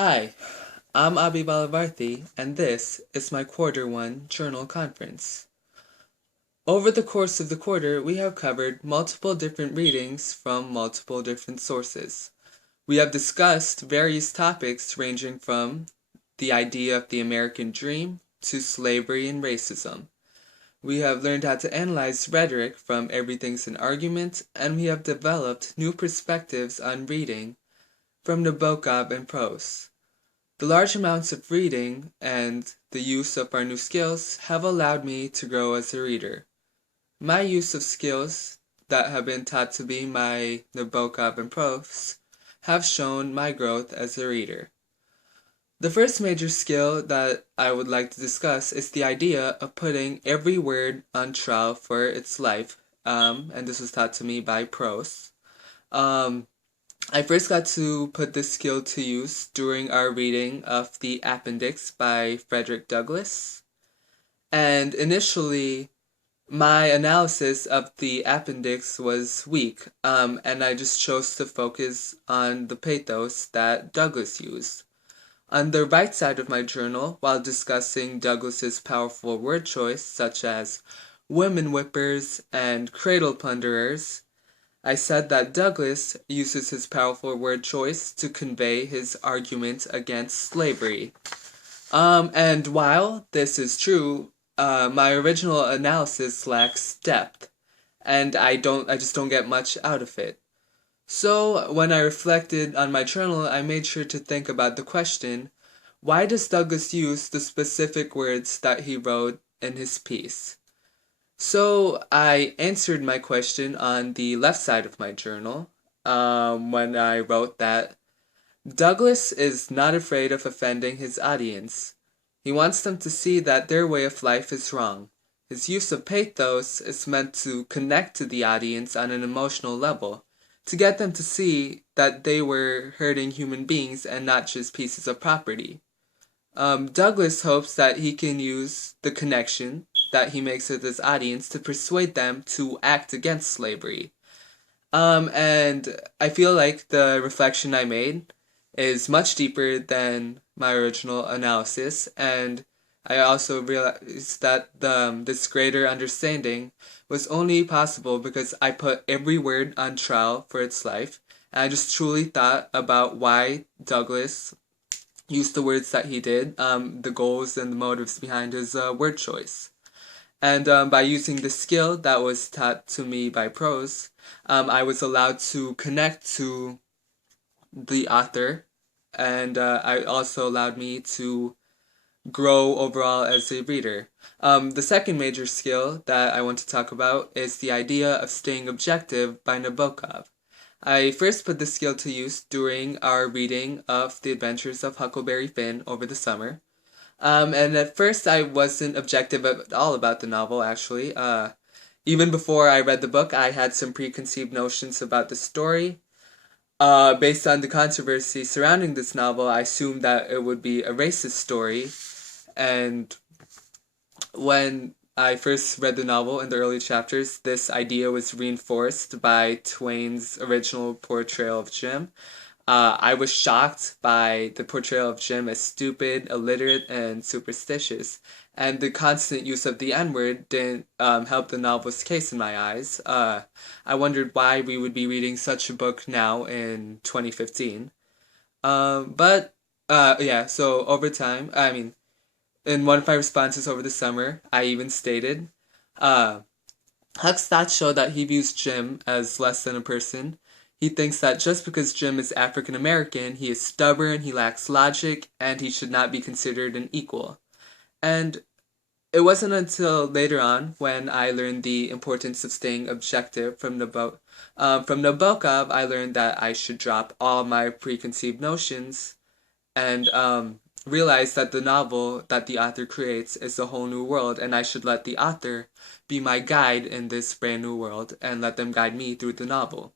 Hi, I'm Abhi Balavarthi, and this is my Quarter 1 Journal Conference. Over the course of the quarter, we have covered multiple different readings from multiple different sources. We have discussed various topics ranging from the idea of the American dream to slavery and racism. We have learned how to analyze rhetoric from Everything's an Argument, and we have developed new perspectives on reading from Nabokov and prose. The large amounts of reading and the use of our new skills have allowed me to grow as a reader. My use of skills that have been taught to me by Nabokov and prose have shown my growth as a reader. The first major skill that I would like to discuss is the idea of putting every word on trial for its life, and this was taught to me by prose. I first got to put this skill to use during our reading of The Appendix by Frederick Douglass. And initially, my analysis of the appendix was weak, and I just chose to focus on the pathos that Douglass used. On the right side of my journal, while discussing Douglass's powerful word choice, such as women whippers and cradle plunderers, I said that Douglass uses his powerful word choice to convey his argument against slavery. And while this is true, my original analysis lacks depth, and I just don't get much out of it. So when I reflected on my journal, I made sure to think about the question, why does Douglass use the specific words that he wrote in his piece? So I answered my question on the left side of my journal when I wrote that Douglass is not afraid of offending his audience. He wants them to see that their way of life is wrong. His use of pathos is meant to connect to the audience on an emotional level, to get them to see that they were hurting human beings and not just pieces of property. Douglass hopes that he can use the connection that he makes with his audience to persuade them to act against slavery. And I feel like the reflection I made is much deeper than my original analysis, and I also realized that this greater understanding was only possible because I put every word on trial for its life, and I just truly thought about why Douglass used the words that he did, the goals and the motives behind his word choice. And by using the skill that was taught to me by prose, I was allowed to connect to the author, and I also allowed me to grow overall as a reader. The second major skill that I want to talk about is the idea of staying objective by Nabokov. I first put this skill to use during our reading of The Adventures of Huckleberry Finn over the summer. And at first I wasn't objective at all about the novel, actually. Even before I read the book, I had some preconceived notions about the story. Based on the controversy surrounding this novel, I assumed that it would be a racist story. And when I first read the novel in the early chapters, this idea was reinforced by Twain's original portrayal of Jim. I was shocked by the portrayal of Jim as stupid, illiterate, and superstitious, and the constant use of the N-word didn't help the novel's case in my eyes. I wondered why we would be reading such a book now in 2015. So over time, in one of my responses over the summer, I even stated, Huck's thoughts show that he views Jim as less than a person. He thinks that just because Jim is African American, he is stubborn, he lacks logic, and he should not be considered an equal. And it wasn't until later on when I learned the importance of staying objective from Nabokov, I learned that I should drop all my preconceived notions and realize that the novel that the author creates is a whole new world, and I should let the author be my guide in this brand new world and let them guide me through the novel.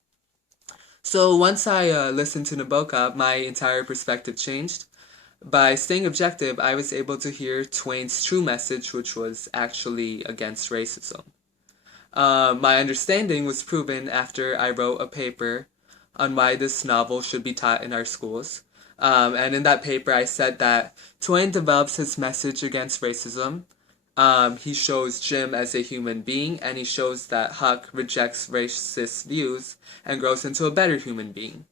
So once I listened to Nabokov, my entire perspective changed. By staying objective, I was able to hear Twain's true message, which was actually against racism. My understanding was proven after I wrote a paper on why this novel should be taught in our schools. And in that paper, I said that Twain develops his message against racism. He shows Jim as a human being, and he shows that Huck rejects racist views and grows into a better human being.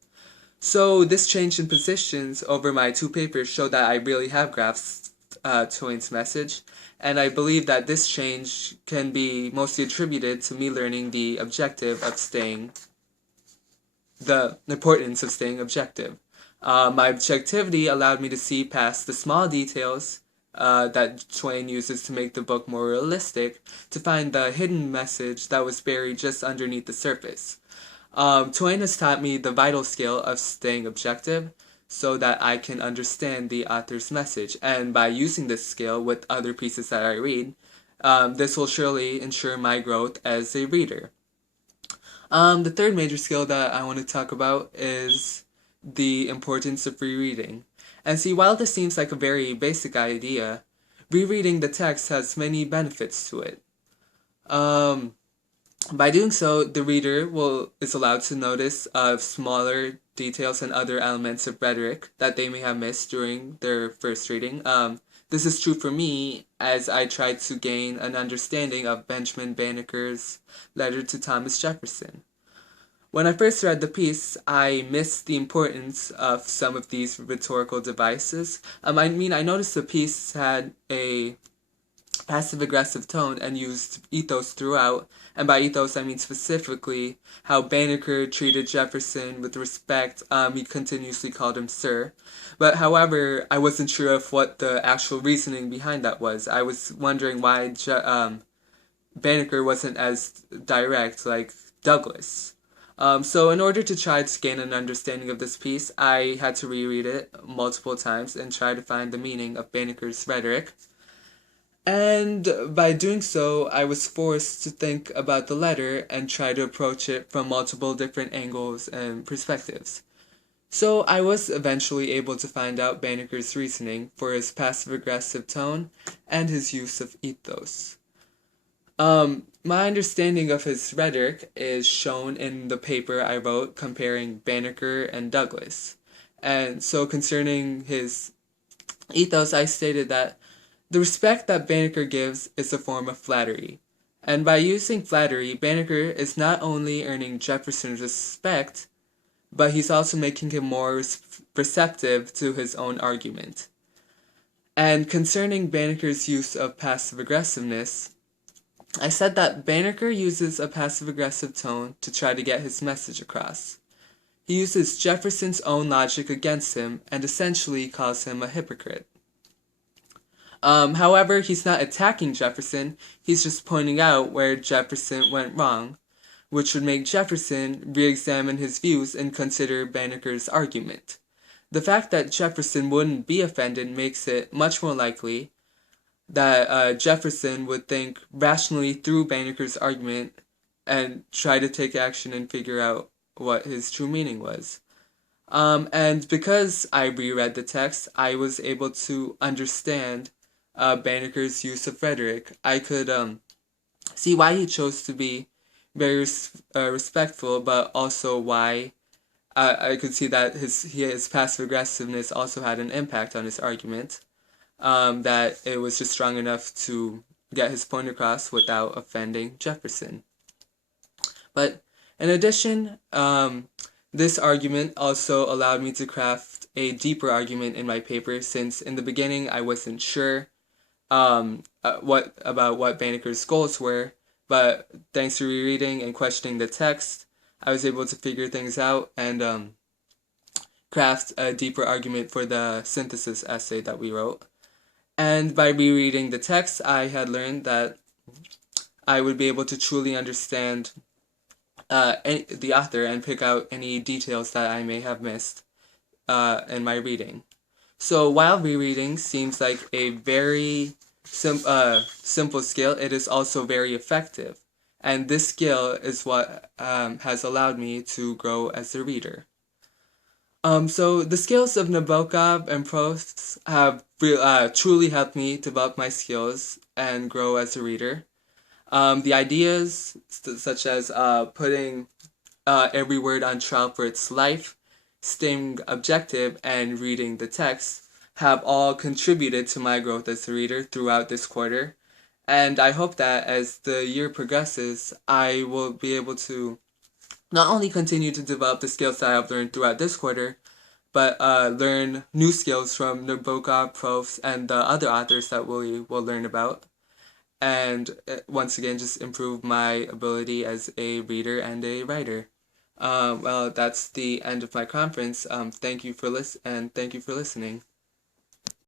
So this change in positions over my two papers show that I really have grasped Twain's message, and I believe that this change can be mostly attributed to me learning the importance of staying objective. My objectivity allowed me to see past the small details that Twain uses to make the book more realistic to find the hidden message that was buried just underneath the surface. Twain has taught me the vital skill of staying objective so that I can understand the author's message, and by using this skill with other pieces that I read, this will surely ensure my growth as a reader. The third major skill that I want to talk about is the importance of rereading. And see, while this seems like a very basic idea, rereading the text has many benefits to it. By doing so, the reader is allowed to notice smaller details and other elements of rhetoric that they may have missed during their first reading. This is true for me as I tried to gain an understanding of Benjamin Banneker's letter to Thomas Jefferson. When I first read the piece, I missed the importance of some of these rhetorical devices. I noticed the piece had a passive-aggressive tone and used ethos throughout, and by ethos I mean specifically how Banneker treated Jefferson with respect. He continuously called him sir, but however I wasn't sure of what the actual reasoning behind that was. I was wondering why Banneker wasn't as direct like Douglas. So in order to try to gain an understanding of this piece, I had to reread it multiple times and try to find the meaning of Banneker's rhetoric. And by doing so, I was forced to think about the letter and try to approach it from multiple different angles and perspectives. So I was eventually able to find out Banneker's reasoning for his passive-aggressive tone and his use of ethos. My understanding of his rhetoric is shown in the paper I wrote comparing Banneker and Douglas. And so concerning his ethos, I stated that the respect that Banneker gives is a form of flattery. And by using flattery, Banneker is not only earning Jefferson's respect, but he's also making him more receptive to his own argument. And concerning Banneker's use of passive-aggressiveness, I said that Banneker uses a passive-aggressive tone to try to get his message across. He uses Jefferson's own logic against him and essentially calls him a hypocrite. However, he's not attacking Jefferson, he's just pointing out where Jefferson went wrong, which would make Jefferson re-examine his views and consider Banneker's argument. The fact that Jefferson wouldn't be offended makes it much more likely that Jefferson would think rationally through Banneker's argument and try to take action and figure out what his true meaning was. And because I reread the text, I was able to understand Banneker's use of rhetoric. I could see why he chose to be very respectful, but also why I could see that his passive aggressiveness also had an impact on his argument. That it was just strong enough to get his point across without offending Jefferson. But in addition, this argument also allowed me to craft a deeper argument in my paper, since in the beginning I wasn't sure what Banneker's goals were, but thanks to rereading and questioning the text, I was able to figure things out and craft a deeper argument for the synthesis essay that we wrote. And by rereading the text, I had learned that I would be able to truly understand the author and pick out any details that I may have missed in my reading. So while rereading seems like a very simple skill, it is also very effective. And this skill is what has allowed me to grow as a reader. So the skills of Nabokov and Proust have truly helped me develop my skills and grow as a reader. The ideas such as putting every word on trial for its life, staying objective, and reading the text have all contributed to my growth as a reader throughout this quarter. And I hope that as the year progresses, I will be able to not only continue to develop the skills that I've learned throughout this quarter, but learn new skills from Nabokov, Profs, and the other authors that we will learn about. And once again, just improve my ability as a reader and a writer. Well, that's the end of my conference. Thank you for listening.